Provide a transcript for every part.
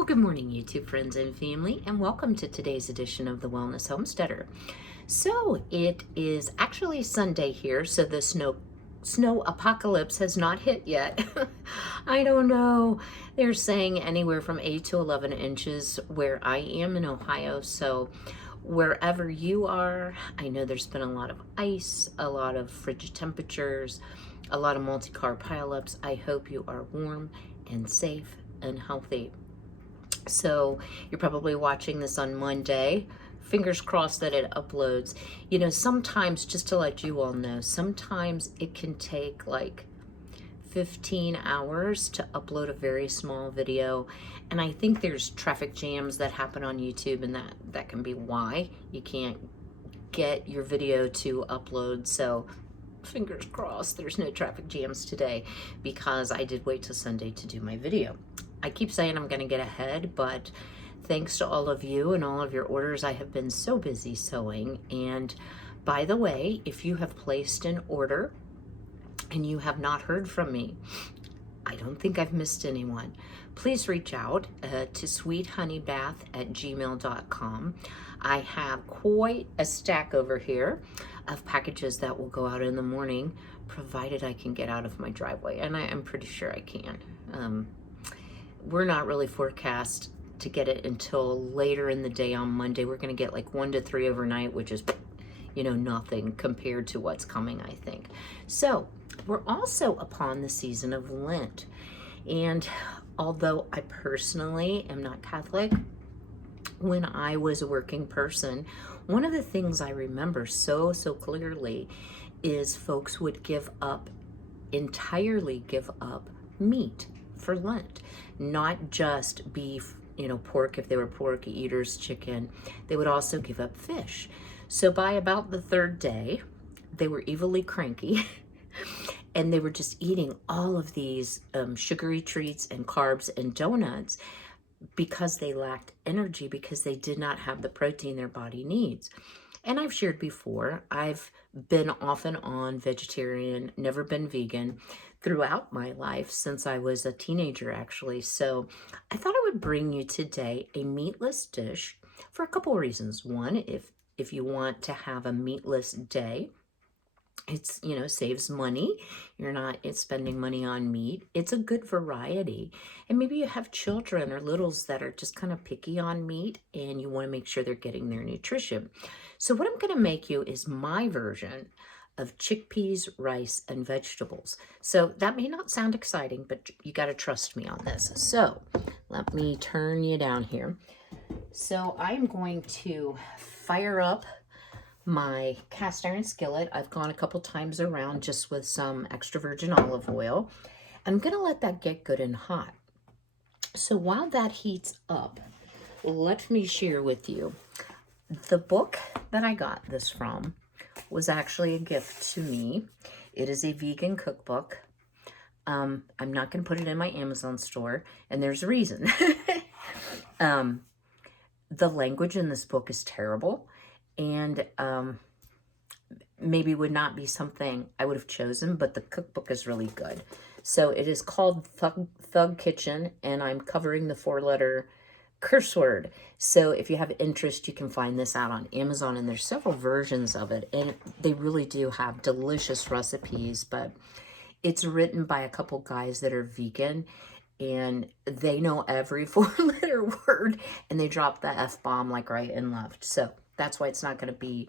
Well, good morning, YouTube friends and family, and welcome to today's edition of the Wellness Homesteader. So it is actually Sunday here, so the snow apocalypse has not hit yet. I don't know. They're saying anywhere from 8 to 11 inches where I am in Ohio. So wherever you are, I know there's been a lot of ice, a lot of frigid temperatures, a lot of multi-car pileups. I hope you are warm and safe and healthy. So you're probably watching this on Monday. Fingers crossed that it uploads. You know, sometimes, just to let you all know, sometimes it can take like 15 hours to upload a very small video. And I think there's traffic jams that happen on YouTube, and that can be why you can't get your video to upload. So fingers crossed there's no traffic jams today, because I did wait till Sunday to do my video. I keep saying I'm going to get ahead, but thanks to all of you and all of your orders, I have been so busy sewing. And by the way, if you have placed an order and you have not heard from me, I don't think I've missed anyone. Please reach out to sweethoneybath@gmail.com. I have quite a stack over here of packages that will go out in the morning, provided I can get out of my driveway, and I am pretty sure I can. We're not really forecast to get it until later in the day on Monday. We're going to get like 1 to 3 overnight, which is, you know, nothing compared to what's coming, I think. So we're also upon the season of Lent. And although I personally am not Catholic, when I was a working person, one of the things I remember so clearly is folks would entirely give up meat for Lent. Not just beef, you know, pork if they were pork eaters, chicken. They would also give up fish. So by about the third day, they were evilly cranky and they were just eating all of these sugary treats and carbs and donuts because they lacked energy, because they did not have the protein their body needs. And I've shared before, I've been off and on vegetarian, never been vegan throughout my life since I was a teenager, actually. So I thought I would bring you today a meatless dish for a couple of reasons. One, if you want to have a meatless day, it's, you know, saves money. You're not spending money on meat. It's a good variety. And maybe you have children or littles that are just kind of picky on meat and you want to make sure they're getting their nutrition. So what I'm going to make you is my version of chickpeas, rice, and vegetables. So that may not sound exciting, but you got to trust me on this. So let me turn you down here. So I'm going to fire up my cast iron skillet. I've gone a couple times around just with some extra virgin olive oil. I'm going to let that get good and hot. So while that heats up, let me share with you. The book that I got this from was actually a gift to me. It is a vegan cookbook. I'm not going to put it in my Amazon store, and there's a reason. The language in this book is terrible, and maybe would not be something I would have chosen, but the cookbook is really good. So it is called Thug Kitchen, and I'm covering the 4-letter curse word. So if you have interest, you can find this out on Amazon, and there's several versions of it, and they really do have delicious recipes. But it's written by a couple guys that are vegan, and they know every 4-letter word, and they drop the F-bomb like right and left. So that's why it's not going to be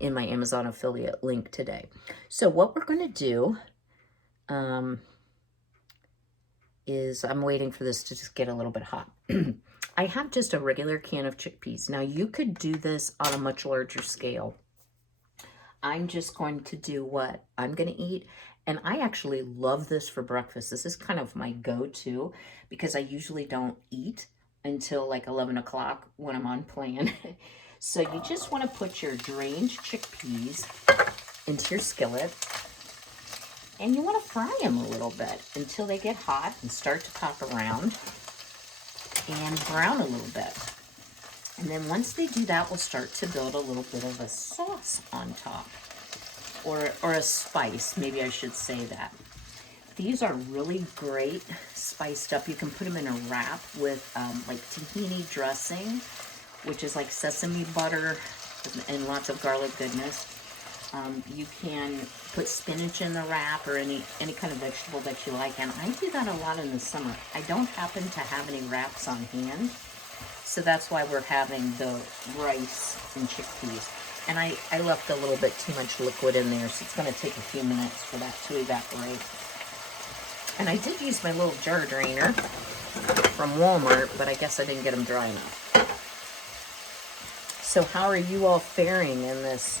in my Amazon affiliate link today. So what we're going to do is I'm waiting for this to just get a little bit hot. I have just a regular can of chickpeas. Now you could do this on a much larger scale. I'm just going to do what I'm going to eat. And I actually love this for breakfast. This is kind of my go-to because I usually don't eat until like 11 o'clock when I'm on plan. So you just want to put your drained chickpeas into your skillet, and you want to fry them a little bit until they get hot and start to pop around and brown a little bit. And then once they do that, we'll start to build a little bit of a sauce on top, or a spice, maybe I should say that. These are really great, spiced up. You can put them in a wrap with like tahini dressing, which is like sesame butter and lots of garlic goodness. You can put spinach in the wrap or any kind of vegetable that you like, and I do that a lot in the summer. I don't happen to have any wraps on hand, so that's why we're having the rice and chickpeas. And I left a little bit too much liquid in there, so it's going to take a few minutes for that to evaporate. And I did use my little jar drainer from Walmart, but I guess I didn't get them dry enough. So how are you all faring in this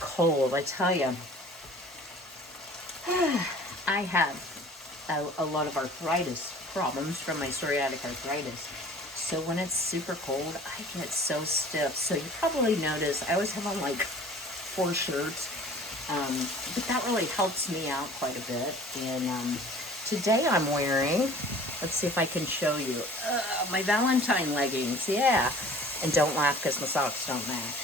cold? I tell you, I have a lot of arthritis problems from my psoriatic arthritis. So when it's super cold, I get so stiff. So you probably notice I always have on like 4 shirts, but that really helps me out quite a bit. And today I'm wearing, let's see if I can show you, my Valentine leggings, yeah. And don't laugh because my socks don't match.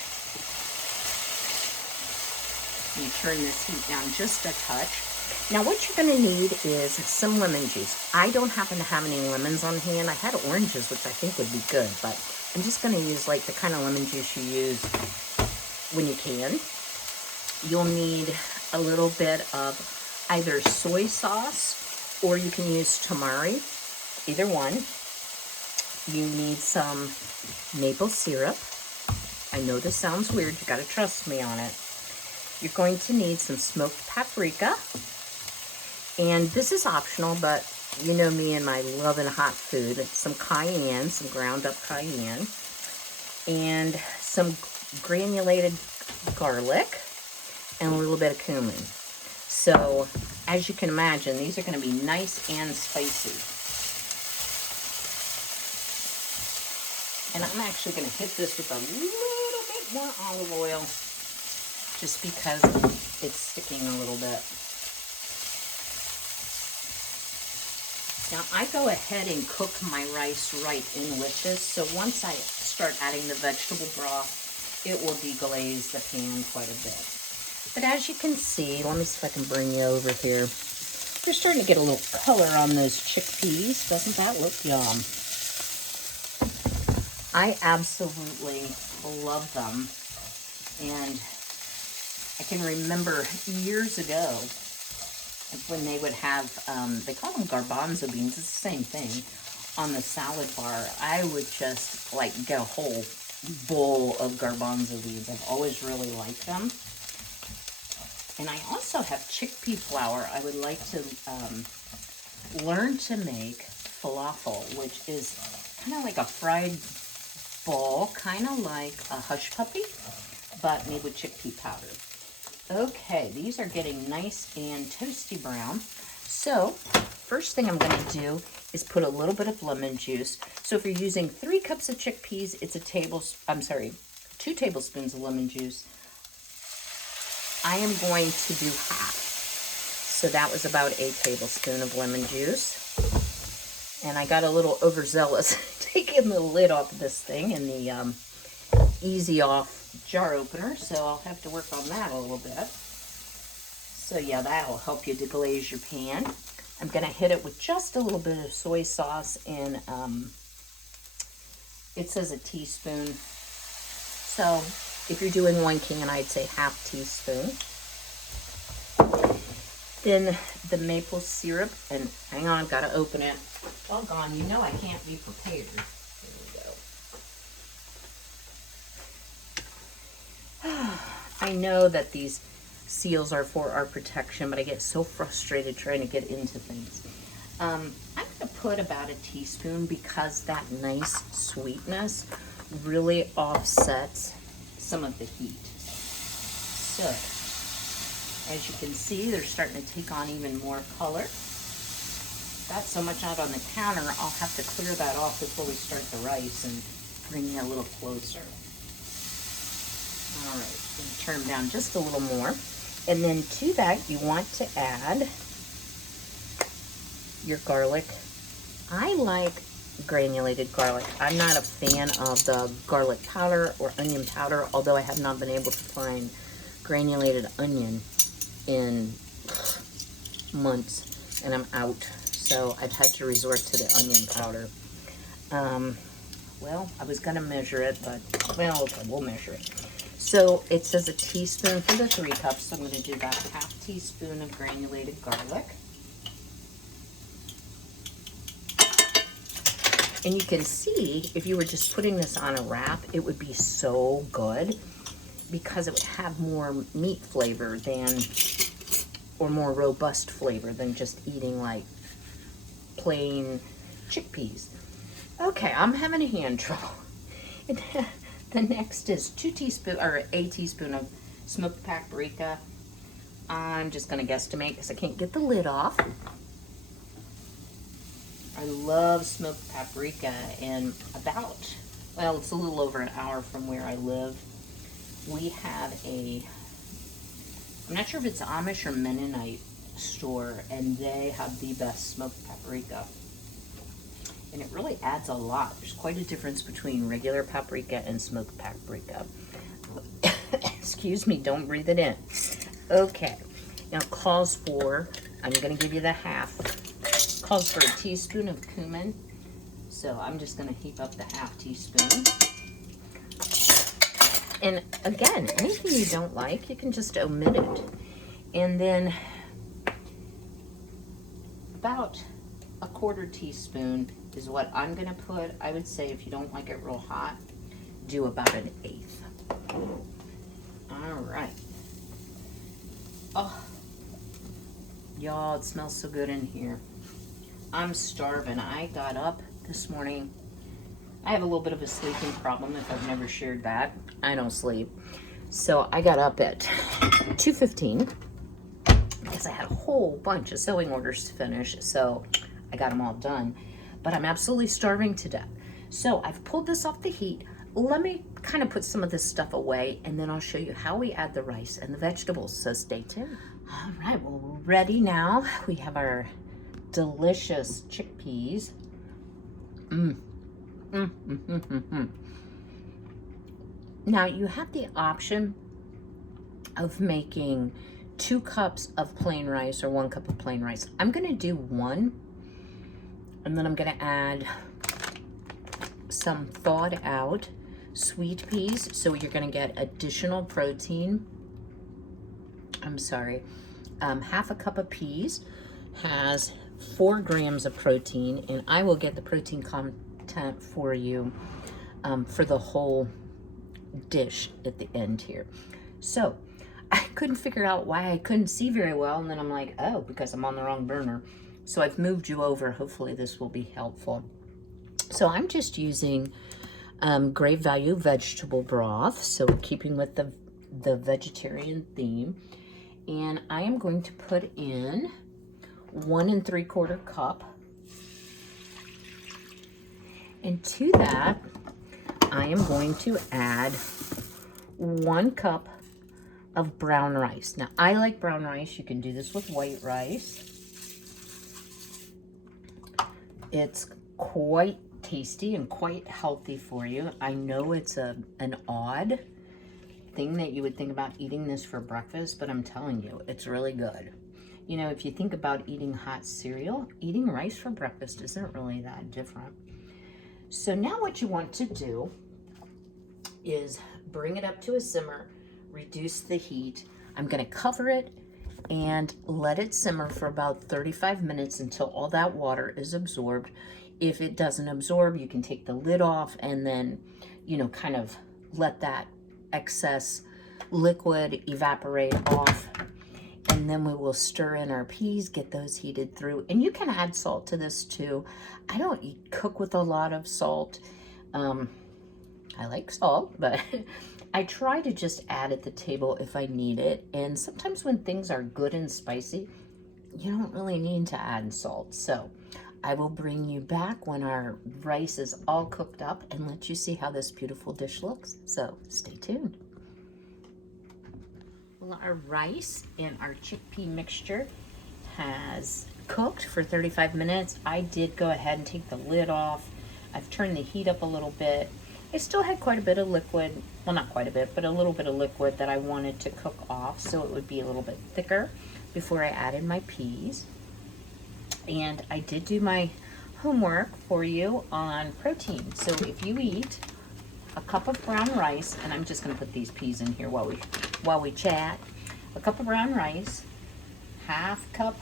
You turn this heat down just a touch. Now what you're going to need is some lemon juice. I don't happen to have any lemons on hand. I had oranges, which I think would be good, but I'm just going to use like the kind of lemon juice you use when you can. You'll need a little bit of either soy sauce or you can use tamari, either one. You need some maple syrup. I know this sounds weird. You got to trust me on it. You're going to need some smoked paprika. And this is optional, but you know me and my love and hot food. Some cayenne, some ground up cayenne, and some granulated garlic, and a little bit of cumin. So, as you can imagine, these are going to be nice and spicy. And I'm actually going to hit this with a little bit more olive oil, just because it's sticking a little bit. Now I go ahead and cook my rice right in with this, so once I start adding the vegetable broth, it will deglaze the pan quite a bit. But as you can see, let me see if I can bring you over here. We're starting to get a little color on those chickpeas. Doesn't that look yum? I absolutely love them. And I can remember years ago when they would have, they call them garbanzo beans, it's the same thing, on the salad bar. I would just like get a whole bowl of garbanzo beans. I've always really liked them. And I also have chickpea flour. I would like to learn to make falafel, which is kind of like a fried ball, kind of like a hush puppy, but made with chickpea powder. Okay, these are getting nice and toasty brown. So, first thing I'm going to do is put a little bit of lemon juice. So if you're using 3 cups of chickpeas, it's 2 tablespoons of lemon juice. I am going to do half. So that was about a tablespoon of lemon juice. And I got a little overzealous taking the lid off of this thing in the easy off jar opener, so I'll have to work on that a little bit. So yeah, that'll help you deglaze your pan. I'm going to hit it with just a little bit of soy sauce, and it says a teaspoon. So if you're doing 1 can, I'd say half teaspoon. Then the maple syrup, and hang on, I've got to open it. Doggone, you know I can't be prepared. I know that these seals are for our protection, but I get so frustrated trying to get into things. I'm going to put about a teaspoon because that nice sweetness really offsets some of the heat. So, as you can see, they're starting to take on even more color. Got so much out on the counter, I'll have to clear that off before we start the rice and bring you a little closer. All right, turn them down just a little more. And then to that, you want to add your garlic. I like granulated garlic. I'm not a fan of the garlic powder or onion powder, although I have not been able to find granulated onion in months. and I'm out. So I've had to resort to the onion powder. Well, I was gonna measure it, but, well, okay, we'll measure it. So it says a teaspoon for the 3 cups, so I'm gonna do about a half teaspoon of granulated garlic. And you can see, if you were just putting this on a wrap, it would be so good because it would have more meat flavor than, or more robust flavor than just eating like plain chickpeas. Okay, I'm having a hand trouble. The next is a teaspoon of smoked paprika. I'm just gonna guesstimate because I can't get the lid off. I love smoked paprika, and about, well, it's a little over an hour from where I live. We have I'm not sure if it's Amish or Mennonite store, and they have the best smoked paprika. And it really adds a lot. There's quite a difference between regular paprika and smoked paprika. Excuse me, don't breathe it in. Okay, now it calls for, I'm gonna give you the half, calls for a teaspoon of cumin. So I'm just gonna heap up the half teaspoon. And again, anything you don't like, you can just omit it. And then about a 1/4 teaspoon is what I'm gonna put. I would say if you don't like it real hot, do about an 1/8. All right. Oh, y'all, it smells so good in here. I'm starving. I got up this morning. I have a little bit of a sleeping problem, if I've never shared that. I don't sleep. So I got up at 2:15 because I had a whole bunch of sewing orders to finish. So I got them all done. But I'm absolutely starving to death. So I've pulled this off the heat. Let me kind of put some of this stuff away, and then I'll show you how we add the rice and the vegetables. So stay tuned. All right, well, we're ready now. We have our delicious chickpeas. Now you have the option of making 2 cups of plain rice or 1 cup of plain rice. I'm gonna do 1, and then I'm gonna add some thawed out sweet peas, so you're gonna get additional protein. I'm sorry, half a cup of peas has 4 grams of protein, and I will get the protein content for you for the whole dish at the end here. So I couldn't figure out why I couldn't see very well, and then I'm like, oh, because I'm on the wrong burner. So I've moved you over. Hopefully this will be helpful. So I'm just using great value vegetable broth, so keeping with the vegetarian theme. And I am going to put in 1 3/4 cup. And to that, I am going to add 1 cup of brown rice. Now, I like brown rice. You can do this with white rice. It's quite tasty and quite healthy for you. I know it's an odd thing that you would think about eating this for breakfast, but I'm telling you, it's really good. You know, if you think about eating hot cereal, eating rice for breakfast isn't really that different. So now what you want to do is bring it up to a simmer, reduce the heat. I'm gonna cover it and let it simmer for about 35 minutes until all that water is absorbed. If it doesn't absorb, you can take the lid off and then, you know, kind of let that excess liquid evaporate off. And then we will stir in our peas, get those heated through. And you can add salt to this too. I don't cook with a lot of salt. I like salt, but I try to just add at the table if I need it. And sometimes when things are good and spicy, you don't really need to add salt. So I will bring you back when our rice is all cooked up and let you see how this beautiful dish looks. So stay tuned. Well, our rice and our chickpea mixture has cooked for 35 minutes. I did go ahead and take the lid off. I've turned the heat up a little bit. I still had quite a bit of liquid, well, not quite a bit, but a little bit of liquid that I wanted to cook off so it would be a little bit thicker before I added my peas. And I did do my homework for you on protein. So if you eat a cup of brown rice, and I'm just going to put these peas in here while we chat. A cup of brown rice, half cup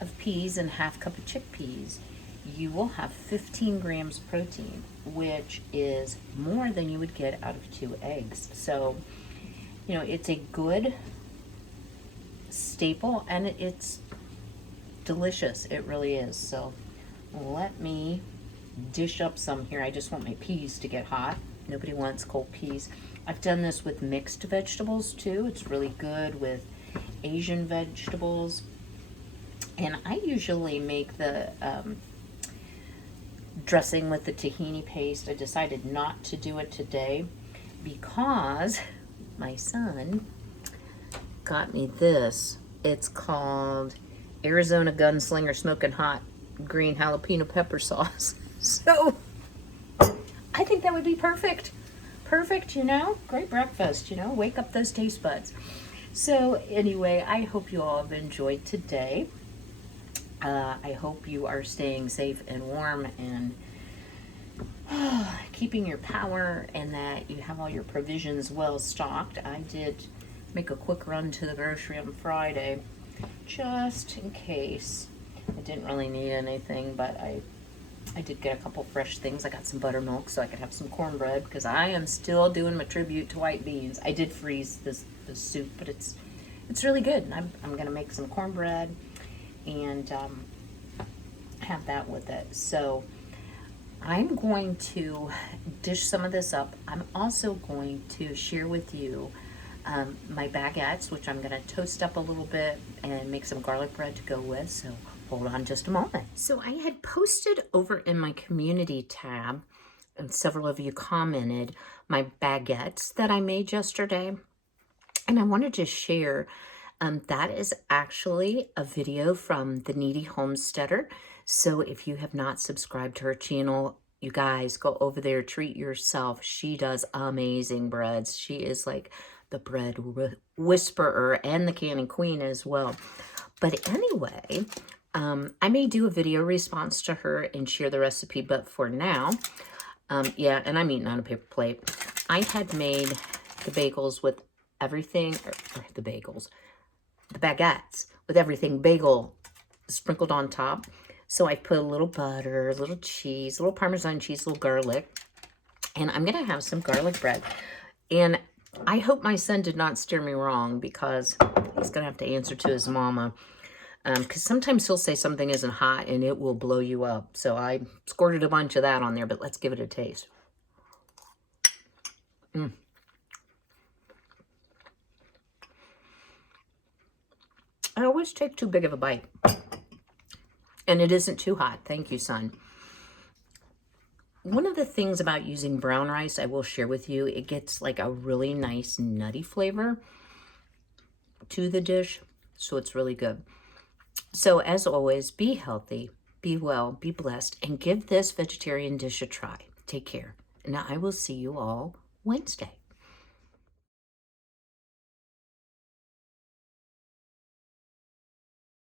of peas, and half cup of chickpeas. You will have 15 grams protein, which is more than you would get out of 2 eggs. So, you know, it's a good staple, and it's delicious. It really is. So let me dish up some here. I just want my peas to get hot. Nobody wants cold peas. I've done this with mixed vegetables too. It's really good with Asian vegetables. And I usually make the dressing with the tahini paste. I decided not to do it today because my son got me this. It's called Arizona Gunslinger Smoking Hot Green Jalapeno Pepper Sauce. So I think that would be perfect. Perfect, you know, great breakfast, you know, wake up those taste buds. So anyway, I hope you all have enjoyed today. I hope you are staying safe and warm and keeping your power, and that you have all your provisions well stocked. I did make a quick run to the grocery on Friday just in case. I didn't really need anything, but I did get a couple fresh things. I got some buttermilk so I could have some cornbread because I am still doing my tribute to white beans. I did freeze this soup, but it's really good. And I'm gonna make some cornbread and have that with it. So I'm going to dish some of this up. I'm also going to share with you my baguettes, which I'm gonna toast up a little bit and make some garlic bread to go with. So hold on just a moment. So I had posted over in my community tab, and several of you commented, my baguettes that I made yesterday. And I wanted to share, that is actually a video from the Needy Homesteader. So if you have not subscribed to her channel, you guys go over there, treat yourself. She does amazing breads. She is like the bread whisperer and the canning queen as well. But anyway, I may do a video response to her and share the recipe, but for now, yeah, and I'm eating on a paper plate. I had made the bagels with everything, or the baguettes with everything bagel sprinkled on top. So I put a little butter, a little cheese, a little Parmesan cheese, a little garlic, and I'm gonna have some garlic bread. And I hope my son did not steer me wrong, because he's gonna have to answer to his mama. Because sometimes he'll say something isn't hot and it will blow you up. So I squirted a bunch of that on there, but let's give it a taste. I always take too big of a bite. And it isn't too hot. Thank you, son. One of the things about using brown rice, I will share with you, it gets like a really nice nutty flavor to the dish. So it's really good. So as always, be healthy, be well, be blessed, and give this vegetarian dish a try. Take care. And I will see you all Wednesday.